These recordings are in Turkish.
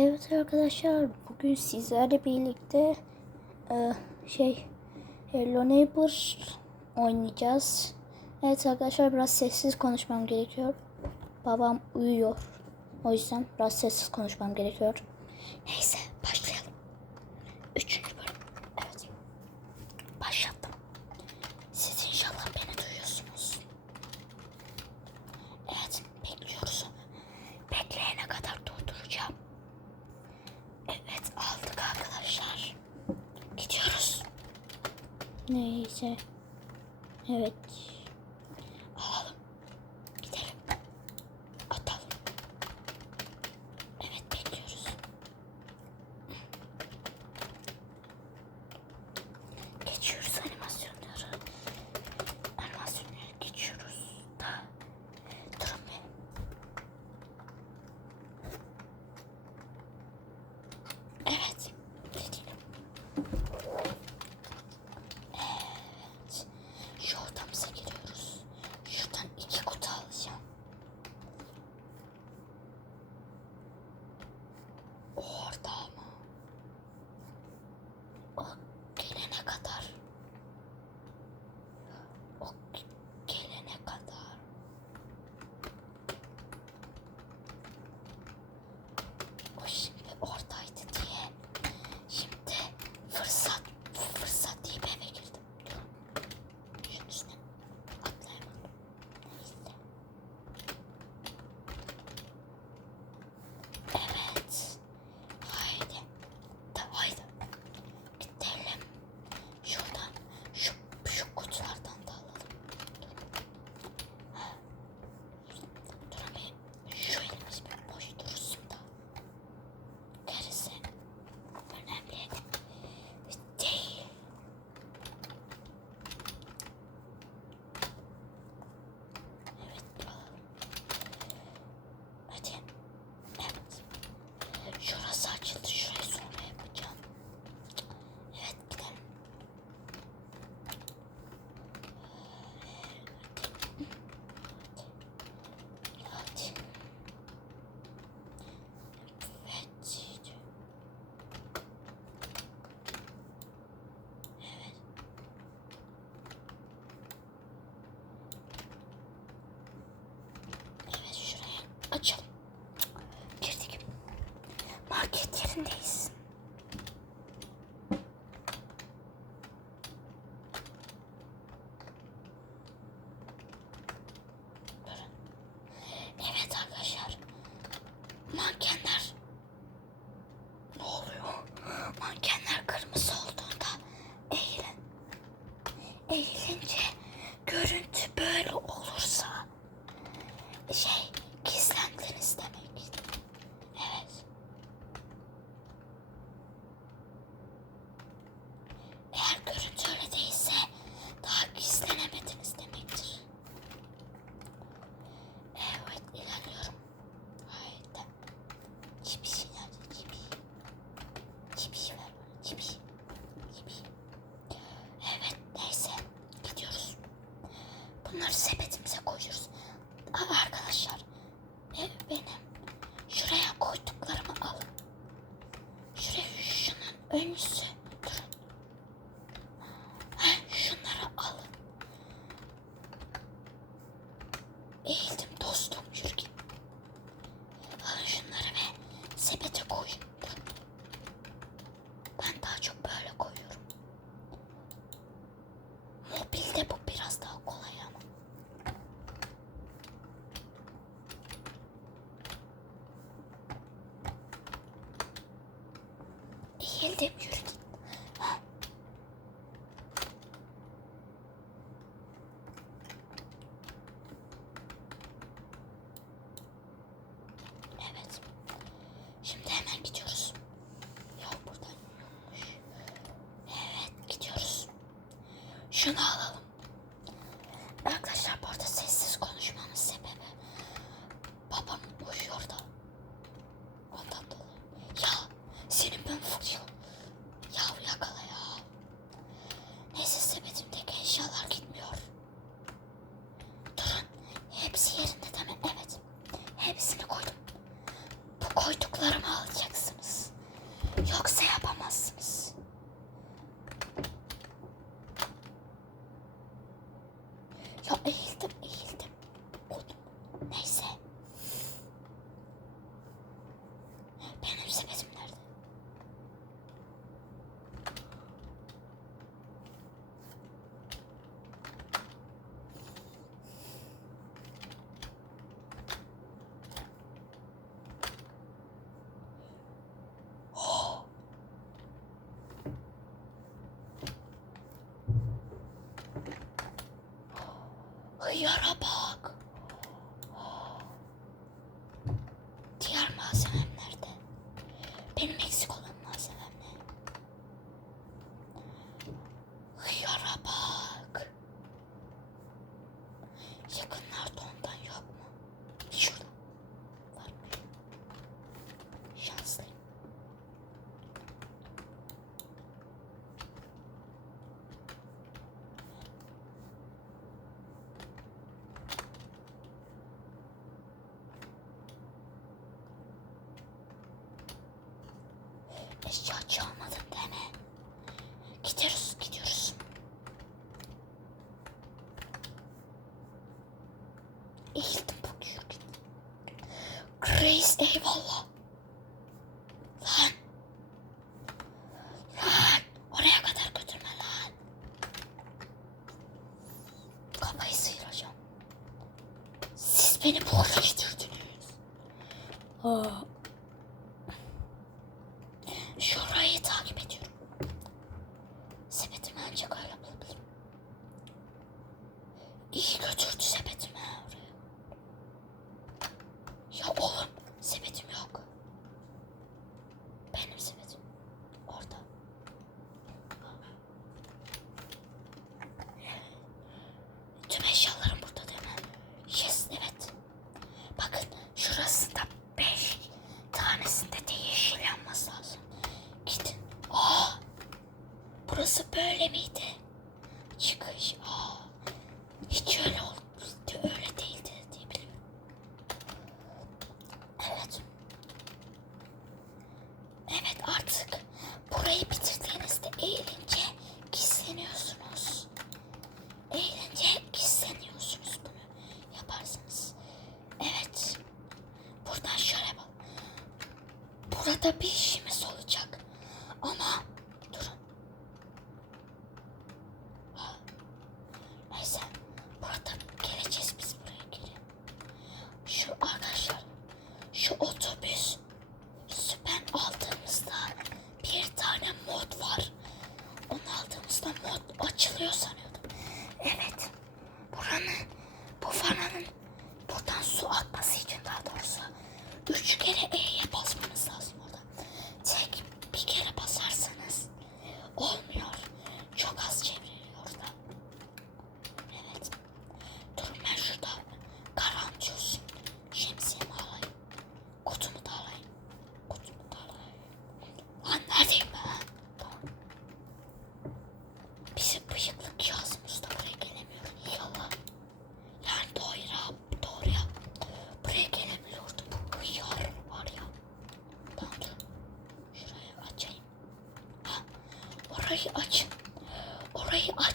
Evet arkadaşlar bugün sizlerle birlikte e, şey Hello Neighbor oynayacağız. Evet arkadaşlar biraz sessiz konuşmam gerekiyor. Babam uyuyor. O yüzden biraz sessiz konuşmam gerekiyor. Neyse başlayalım. 3大き É isso. geldim. yaraba. Eşya çalmadın değil? Gidiyoruz, gidiyoruz. Eğildim bakıyor. Grace eyvallah. Lan. Lan. Oraya kadar götürme lan. Kafayı sıyıracağım. Siz beni boğ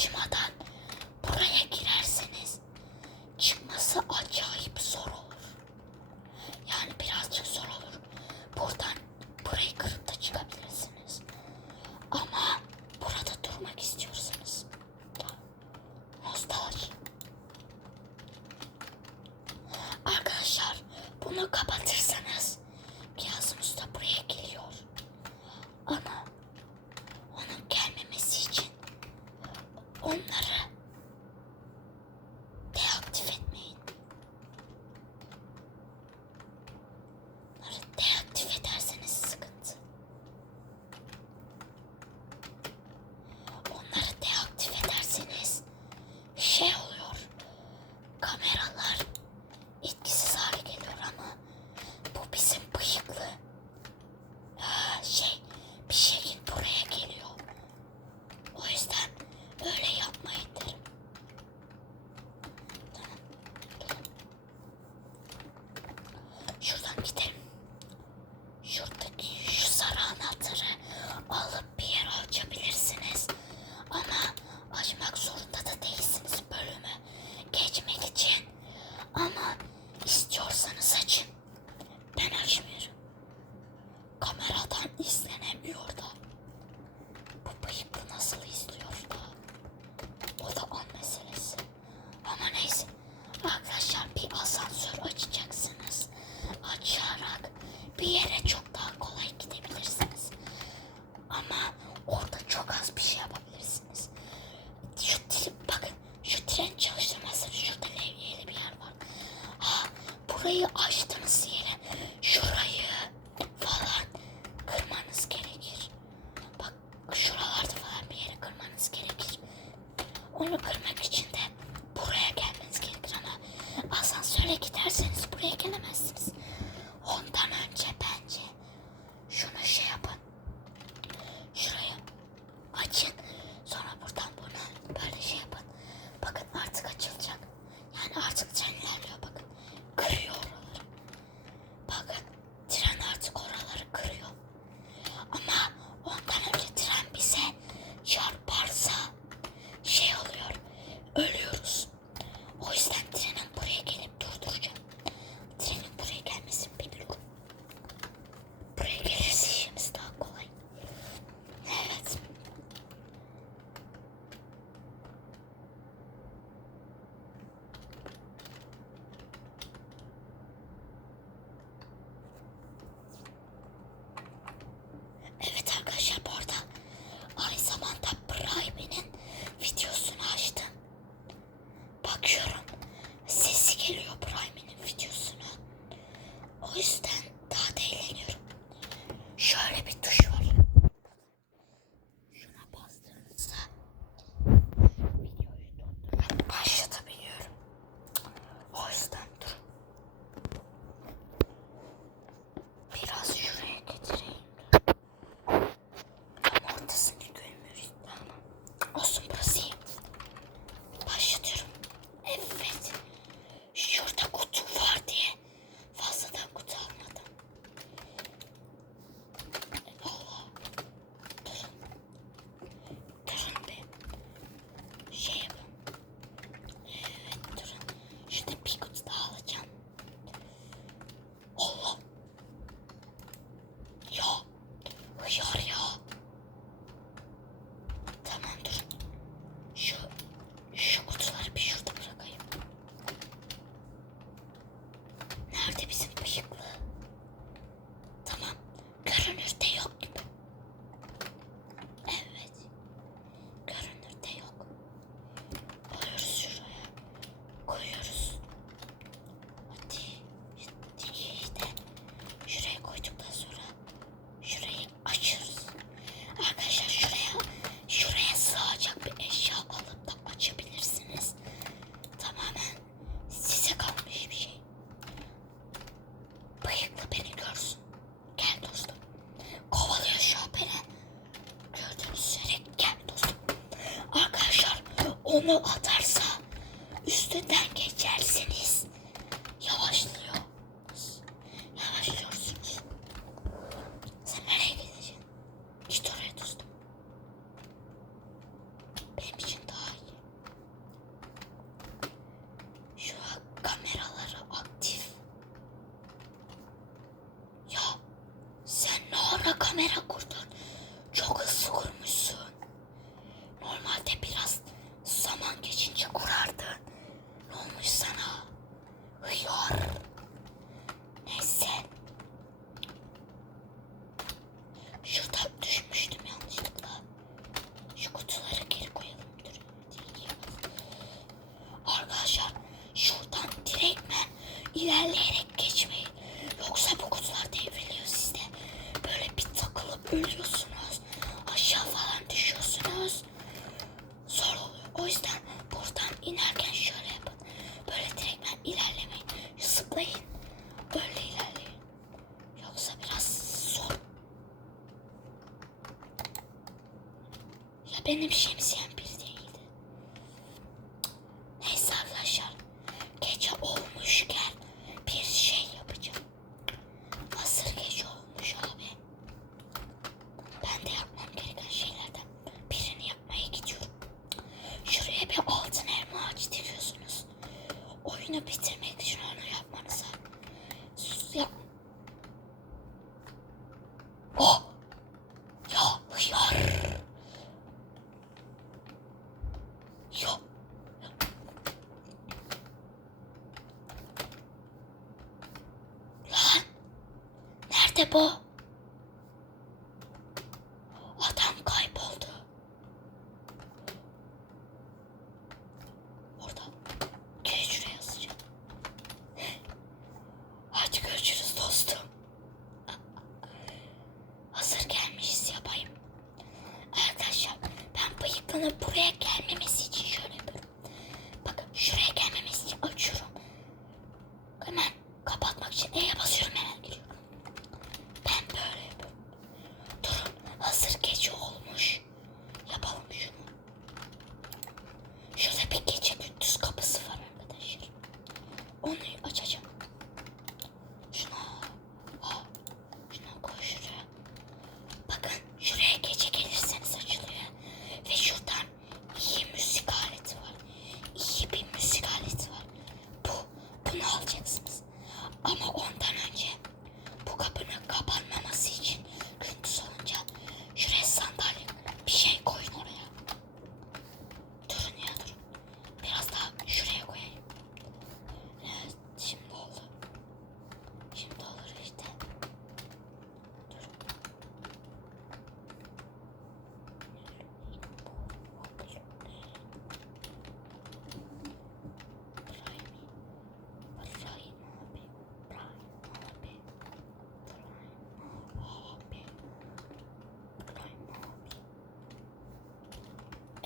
Acımadan. 그렇대요. I Nerede bizim bıyıklı? Onu atarsa üstünden geçersiniz. Depo. Adam kayboldu. Orada. Gel yazacağım. Hadi görüşürüz dostum. Hazır gelmişiz yapayım. Arkadaşlar ben bıyıklanıp buraya gelmişim.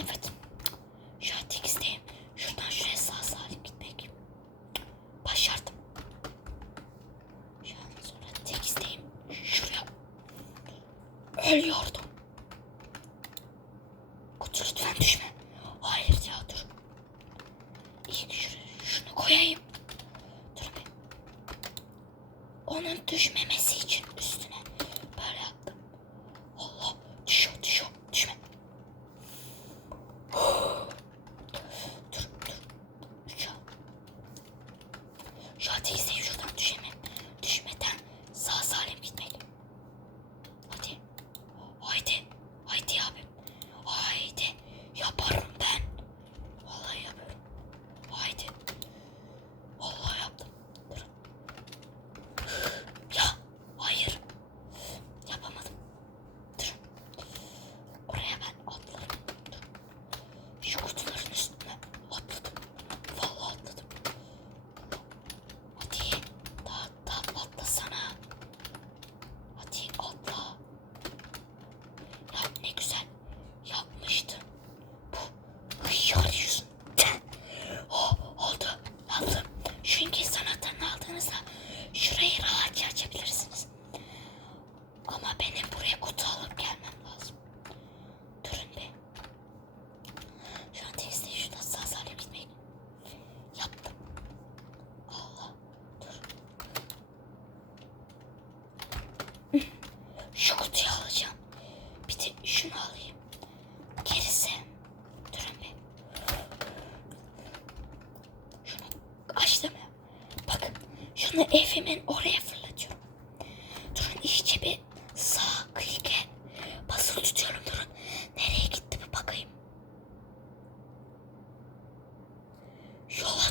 Evet.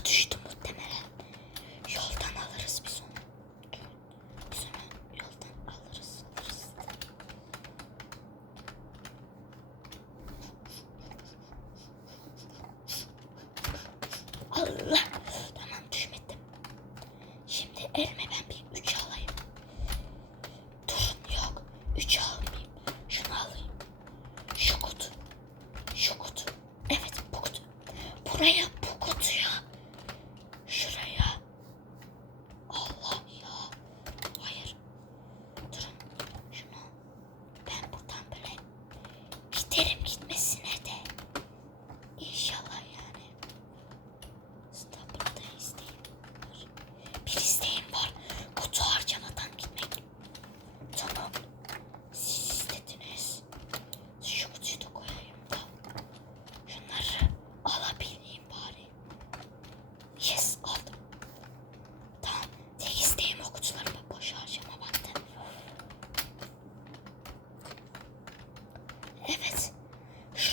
düştüm.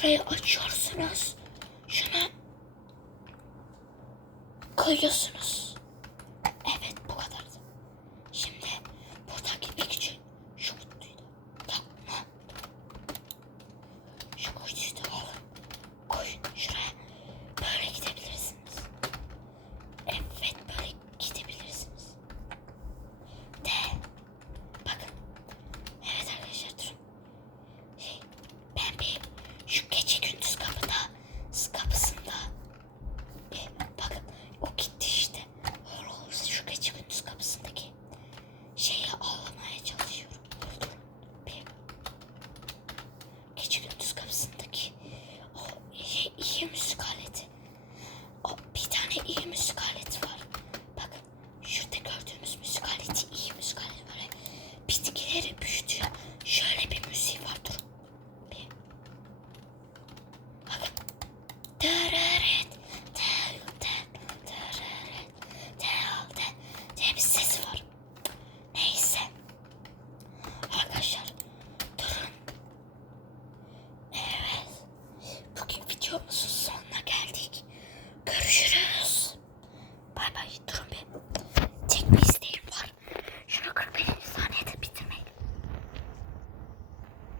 Şey